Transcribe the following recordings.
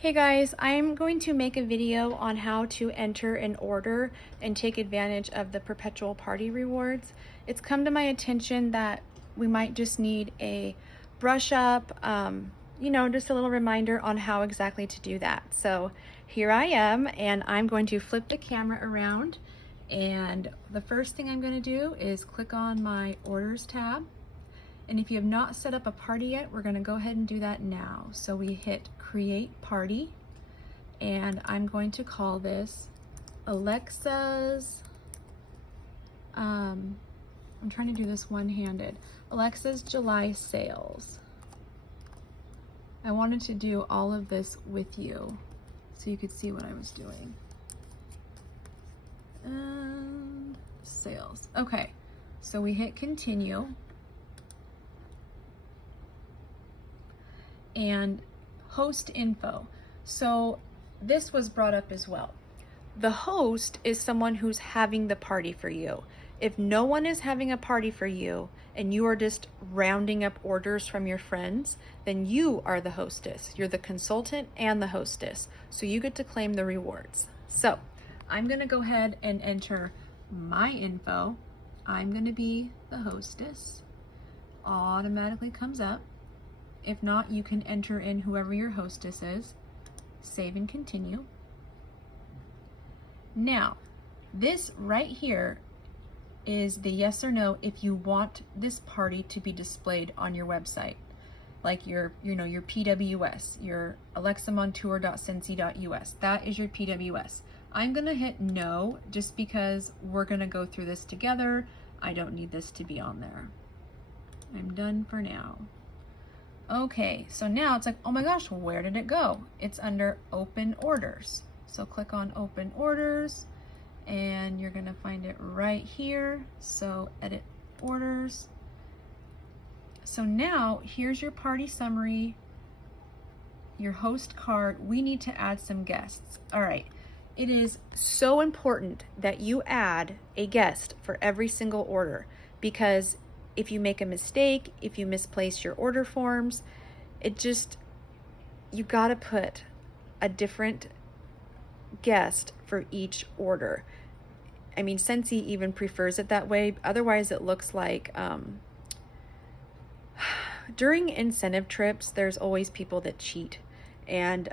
Hey guys, I'm going to make a video on how to enter an order and take advantage of the Perpetual party rewards. It's come to my attention that we might just need a brush up, just a little reminder on how exactly to do that. So here I am, and I'm going to flip the camera around, and the first thing I'm going to do is click on my orders tab. And if you have not set up a party yet, we're gonna go ahead and do that now. So we hit create party, and I'm going to call this Alexa's, I'm trying to do this one-handed, Alexa's July sales. I wanted to do all of this with you so you could see what I was doing. And sales, okay. So we hit continue. And host info. So this was brought up as well. The host is someone who's having the party for you. If no one is having a party for you and you are just rounding up orders from your friends, then you are the hostess. You're the consultant and the hostess. So you get to claim the rewards. So I'm gonna go ahead and enter my info. I'm gonna be the hostess. Automatically comes up. If not, you can enter in whoever your hostess is. Save and continue. Now, this right here is the yes or no if you want this party to be displayed on your website. Like your PWS, your alexamontour.scentsy.us. That is your PWS. I'm gonna hit no just because we're gonna go through this together. I don't need this to be on there. I'm done for now. Okay, so now it's like, oh my gosh, where did it go? It's under open orders. So click on open orders and you're gonna find it right here. So edit orders. So now here's your party summary, your host card. We need to add some guests. All right, it is so important that you add a guest for every single order, because if you make a mistake, if you misplace your order forms, you gotta put a different guest for each order. I mean, Scentsy even prefers it that way. Otherwise, it looks like, during incentive trips, there's always people that cheat. And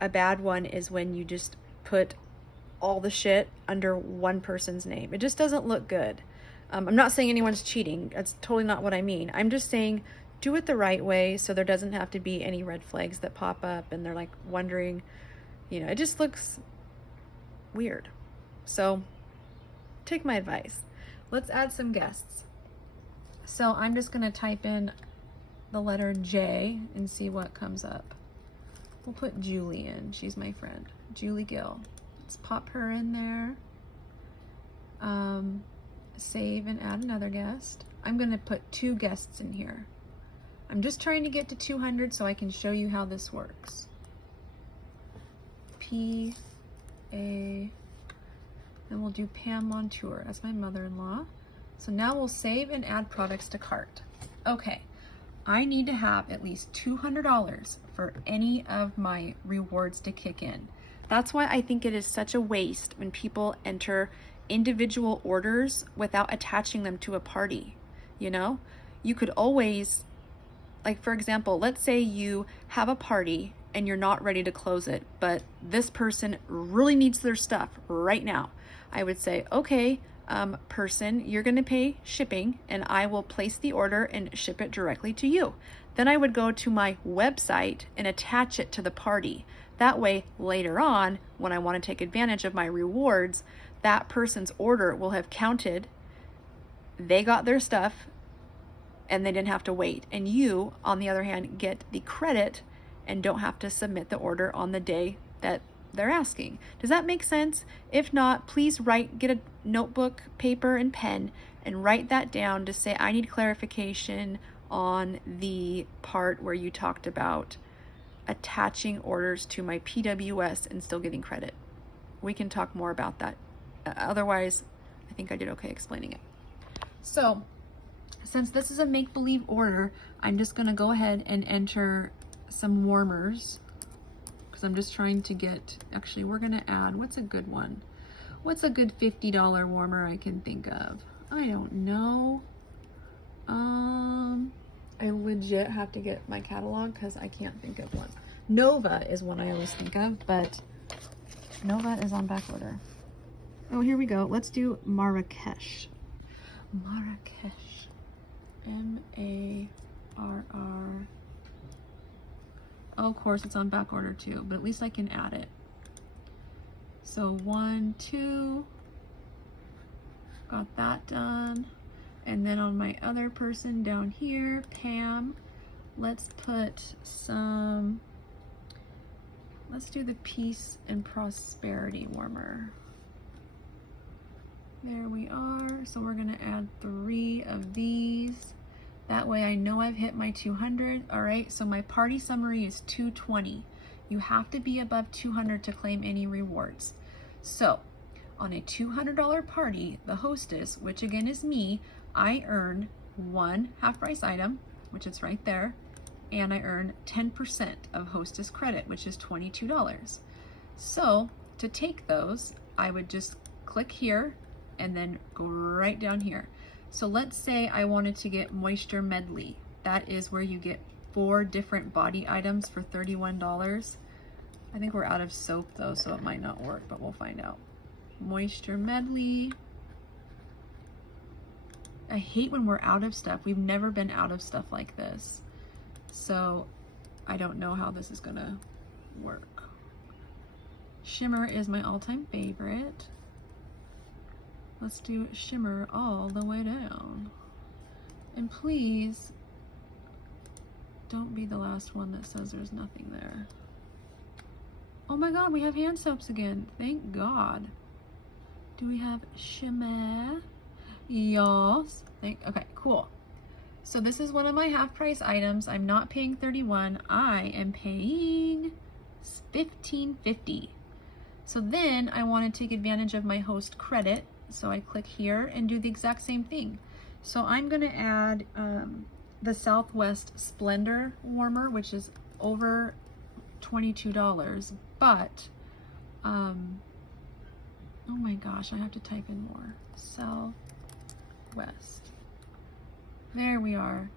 a bad one is when you just put all the shit under one person's name. It just doesn't look good. I'm not saying anyone's cheating. That's totally not what I mean. I'm just saying do it the right way so there doesn't have to be any red flags that pop up and they're like wondering, it just looks weird. So take my advice. Let's add some guests. So I'm just gonna type in the letter J and see what comes up. We'll put Julie in. She's my friend. Julie Gill. Let's pop her in there. Save and add another guest. I'm gonna put 2 guests in here. I'm just trying to get to 200 so I can show you how this works. P-A, and we'll do Pam Montour. That's my mother-in-law. So now we'll save and add products to cart. Okay, I need to have at least $200 for any of my rewards to kick in. That's why I think it is such a waste when people enter individual orders without attaching them to a party. You could always, like, for example, let's say you have a party and you're not ready to close it, but this person really needs their stuff right now. I would say, okay, person, you're gonna pay shipping and I will place the order and ship it directly to you. Then I would go to my website and attach it to the party. That way, later on, when I want to take advantage of my rewards, that person's order will have counted. They got their stuff and they didn't have to wait. And you, on the other hand, get the credit and don't have to submit the order on the day that they're asking. Does that make sense? If not, please get a notebook, paper, and pen and write that down to say, I need clarification on the part where you talked about attaching orders to my PWS and still getting credit. We can talk more about that. Otherwise, I think I did okay explaining it. So, since this is a make-believe order, I'm just gonna go ahead and enter some warmers. because I'm just trying to get, actually we're gonna add, what's a good one? What's a good $50 warmer I can think of? I don't know. I legit have to get my catalog because I can't think of one. Nova is one I always think of, but Nova is on back order. Oh, here we go. Let's do Marrakesh. Marrakesh. M-A-R-R. Oh, of course, it's on back order too, but at least I can add it. So 1, 2. Got that done. And then on my other person down here, Pam, let's put some, let's do the Peace and Prosperity warmer. There we are. So we're gonna add 3 of these. That way I know I've hit my 200. All right, so my party summary is 220. You have to be above 200 to claim any rewards. So on a $200 party, the hostess, which again is me, I earn 1 half price item, which is right there, and I earn 10% of hostess credit, which is $22. So to take those, I would just click here and then go right down here. So let's say I wanted to get Moisture Medley. That is where you get 4 different body items for $31. I think we're out of soap though, so it might not work, but we'll find out. Moisture Medley. I hate when we're out of stuff. We've never been out of stuff like this. So I don't know how this is gonna work. Shimmer is my all-time favorite. Let's do shimmer all the way down. And please don't be the last one that says there's nothing there. Oh my God, we have hand soaps again. Thank God. Do we have shimmer? Yes. Okay, cool. So this is one of my half price items. I'm not paying $31. I am paying $15.50. So then I want to take advantage of my host credit. So I click here and do the exact same thing. So I'm going to add the Southwest Splendor warmer, which is over $22, but oh my gosh, I have to type in more. Southwest. There we are.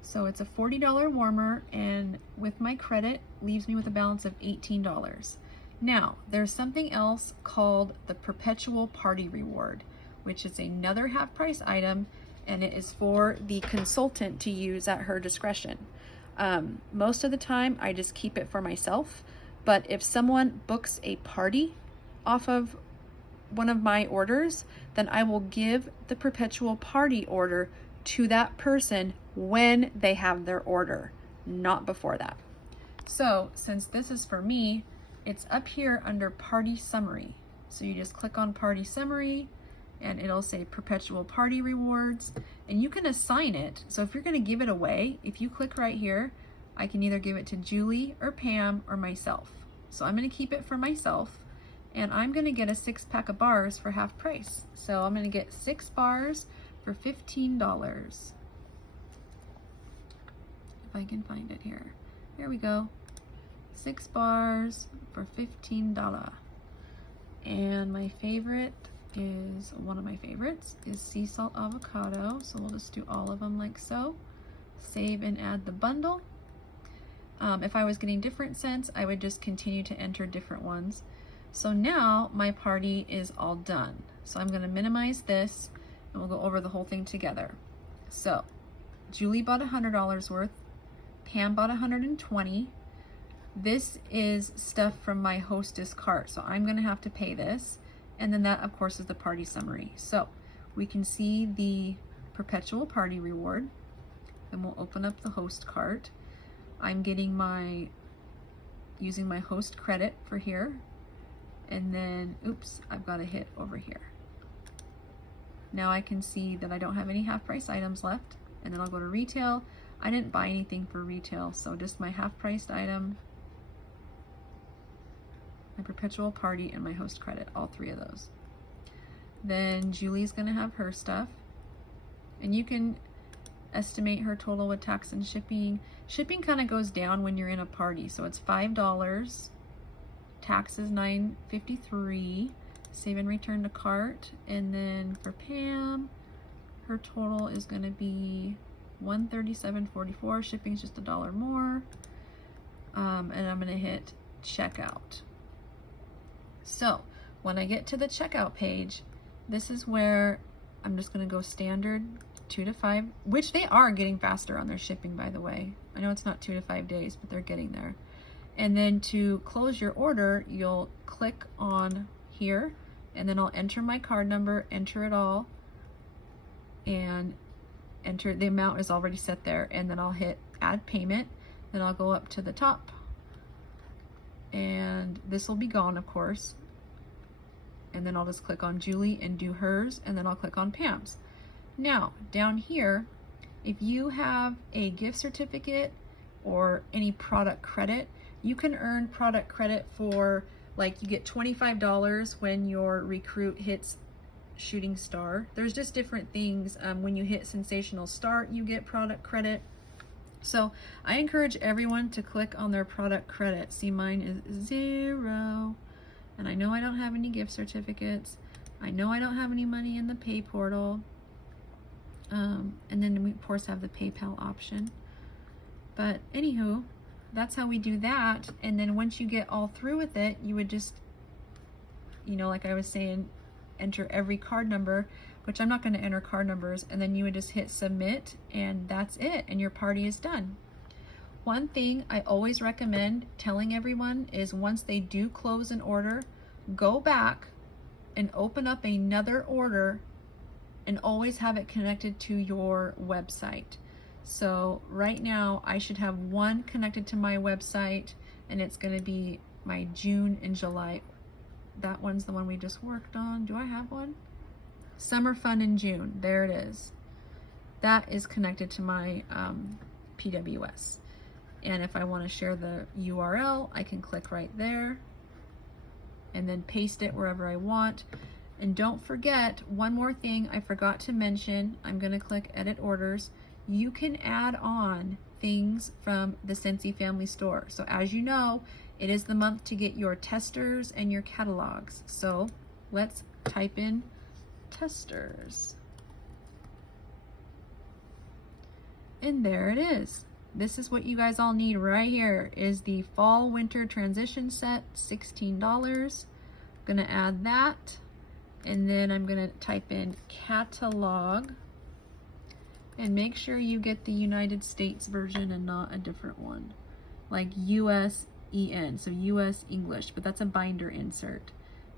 So it's a $40 warmer, and with my credit leaves me with a balance of $18. Now, there's something else called the Perpetual Party Reward, which is another half price item, and it is for the consultant to use at her discretion. Most of the time, I just keep it for myself, but if someone books a party off of one of my orders, then I will give the Perpetual Party order to that person when they have their order, not before that. So since this is for me, it's up here under Party Summary. So you just click on Party Summary and it'll say Perpetual Party Rewards, and you can assign it. So if you're going to give it away, if you click right here, I can either give it to Julie or Pam or myself. So I'm going to keep it for myself, and I'm going to get a 6-pack of bars for half price. So I'm going to get 6 bars for $15. If I can find it here. Here we go. 6 bars for $15. And my favorite is, one of my favorites is sea salt avocado. So we'll just do all of them like so. Save and add the bundle. If I was getting different scents, I would just continue to enter different ones. So now my party is all done. So I'm going to minimize this and we'll go over the whole thing together. So Julie bought $100 worth. Pam bought $120. This is stuff from my hostess cart, so I'm going to have to pay this. And then that, of course, is the party summary. So we can see the Perpetual Party Reward. Then we'll open up the host cart. I'm getting using my host credit for here. And then, oops, I've got a hit over here. Now I can see that I don't have any half price items left. And then I'll go to retail. I didn't buy anything for retail, so just my half priced item, my Perpetual Party, and my host credit, all 3 of those. Then Julie's gonna have her stuff, and you can estimate her total with tax and shipping. Shipping kind of goes down when you're in a party. So it's $5, taxes $9.53, save and return to cart. And then for Pam, her total is going to be $137.44. Shipping is just $1 more. And I'm going to hit checkout. So when I get to the checkout page, this is where I'm just going to go standard 2 to 5, which they are getting faster on their shipping, by the way. I know it's not 2 to 5 days, but they're getting there. And then to close your order, you'll click on here, and then I'll enter my card number, enter it all, and enter the amount is already set there, and then I'll hit add payment. Then I'll go up to the top, and this will be gone, of course. And then I'll just click on Julie and do hers, and then I'll click on Pam's. Now, down here, if you have a gift certificate or any product credit, you can earn product credit for, like, you get $25 when your recruit hits Shooting Star. There's just different things. When you hit Sensational Start, you get product credit. So I encourage everyone to click on their product credit. See, mine is 0. And I know I don't have any gift certificates. I know I don't have any money in the pay portal. And then we, of course, have the PayPal option. But anywho, that's how we do that. And then once you get all through with it, you would just, you know, like I was saying, enter every card number, which I'm not going to enter card numbers, and then you would just hit submit, and that's it, and your party is done. One thing I always recommend telling everyone is once they do close an order, go back and open up another order and always have it connected to your website. So right now I should have one connected to my website, and it's going to be my June and July. That one's the one we just worked on. Do I have one? Summer Fun in June. There it is. That is connected to my PWS. And if I want to share the URL, I can click right there and then paste it wherever I want. And don't forget, one more thing I forgot to mention. I'm going to click Edit Orders. You can add on things from the Scentsy Family Store. So as you know, it is the month to get your testers and your catalogs. So let's type in testers. And there it is. This is what you guys all need right here, is the Fall Winter Transition Set, $16. I'm gonna add that. And then I'm gonna type in catalog, and make sure you get the United States version and not a different one, like USEN, so US English, but that's a binder insert.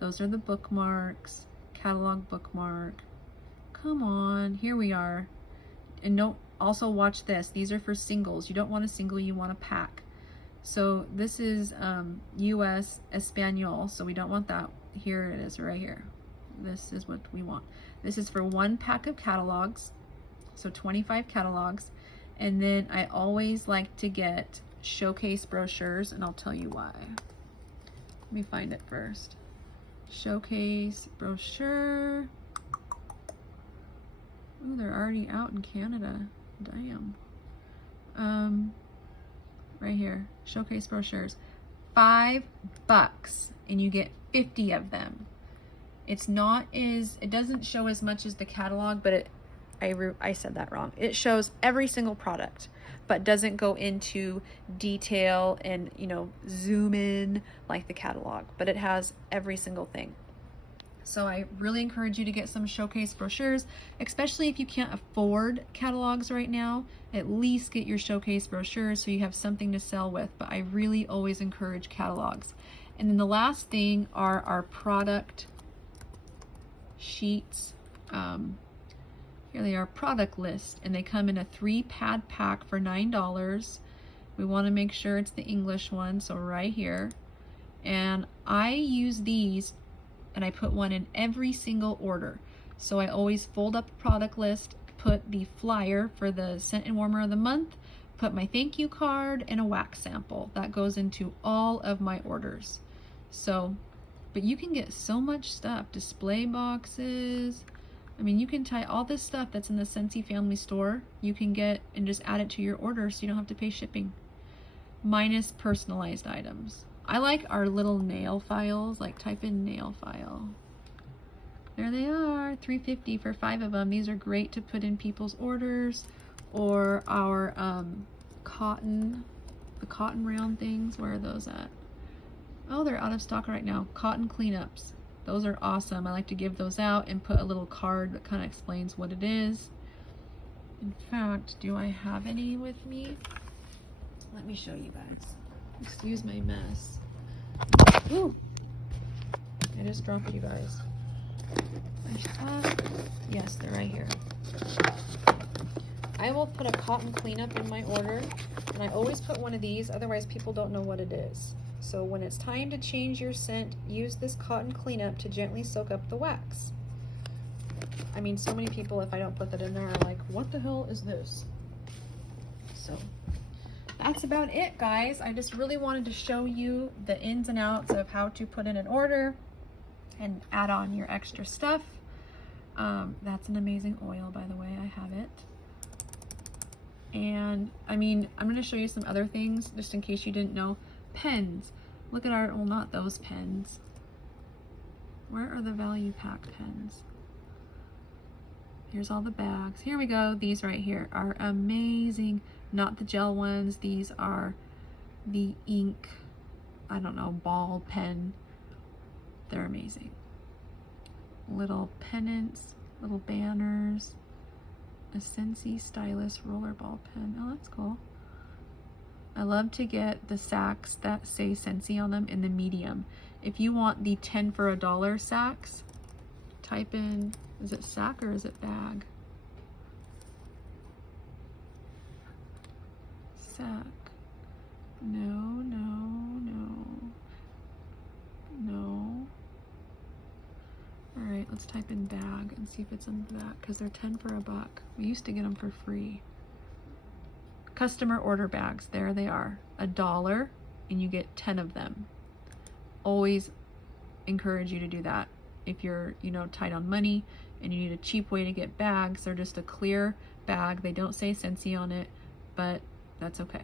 Those are the bookmarks, catalog bookmark. Come on, here we are. And don't, also watch this. These are for singles. You don't want a single, you want a pack. So this is US Espanol, so we don't want that. Here it is right here. This is what we want. This is for one pack of catalogs, so 25 catalogs. And then I always like to get showcase brochures, and I'll tell you why. Let me find it first. Showcase brochure. Ooh, they're already out in Canada. Damn. Right here, showcase brochures. $5, and you get 50 of them. It's not as, it doesn't show as much as the catalog, but I said that wrong. It shows every single product, but doesn't go into detail and, you know, zoom in like the catalog, but it has every single thing. So I really encourage you to get some showcase brochures, especially if you can't afford catalogs right now. At least get your showcase brochures so you have something to sell with, but I really always encourage catalogs. And then the last thing are our product sheets. Here they are, product list, and they come in a 3-pad pack for $9. We want to make sure it's the English one, so right here. And I use these, and I put one in every single order. So I always fold up the product list, put the flyer for the scent and warmer of the month, put my thank you card, and a wax sample. That goes into all of my orders. So, but you can get so much stuff, display boxes, I mean, you can tie all this stuff that's in the Scentsy family store, you can get and just add it to your order so you don't have to pay shipping. Minus personalized items. I like our little nail files, like type in nail file. There they are, $3.50 for 5 of them. These are great to put in people's orders, or our cotton, the cotton round things. Where are those at? Oh, they're out of stock right now. Cotton cleanups. Those are awesome. I like to give those out and put a little card that kind of explains what it is. In fact, do I have any with me? Let me show you guys. Excuse my mess. Ooh! I just dropped you guys. Yes, they're right here. I will put a cotton cleanup in my order, and I always put one of these, otherwise people don't know what it is. So when it's time to change your scent, use this cotton cleanup to gently soak up the wax. I mean, so many people, if I don't put that in there, are like, what the hell is this? So that's about it, guys. I just really wanted to show you the ins and outs of how to put in an order and add on your extra stuff. That's an amazing oil, by the way. I have it. And I mean, I'm going to show you some other things just in case you didn't know. Pens. Look at our, well, not those pens. Where are the value pack pens? Here's all the bags. Here we go. These right here are amazing. Not the gel ones. These are the ink, I don't know, ball pen. They're amazing. Little pennants, little banners, a Scentsy stylus rollerball pen. Oh, that's cool. I love to get the sacks that say Scentsy on them in the medium. If you want the 10 for $1 sacks, type in, is it sack or is it bag? Sack. No, no, no. No. All right, let's type in bag and see if it's in the back, because they're 10 for $1. We used to get them for free. Customer order bags, there they are. $1 and you get 10 of them. Always encourage you to do that. If you're, you know, tight on money and you need a cheap way to get bags, they're just a clear bag. They don't say Scentsy on it, but that's okay.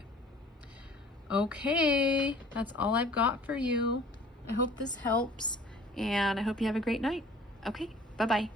Okay, that's all I've got for you. I hope this helps, and I hope you have a great night. Okay, bye-bye.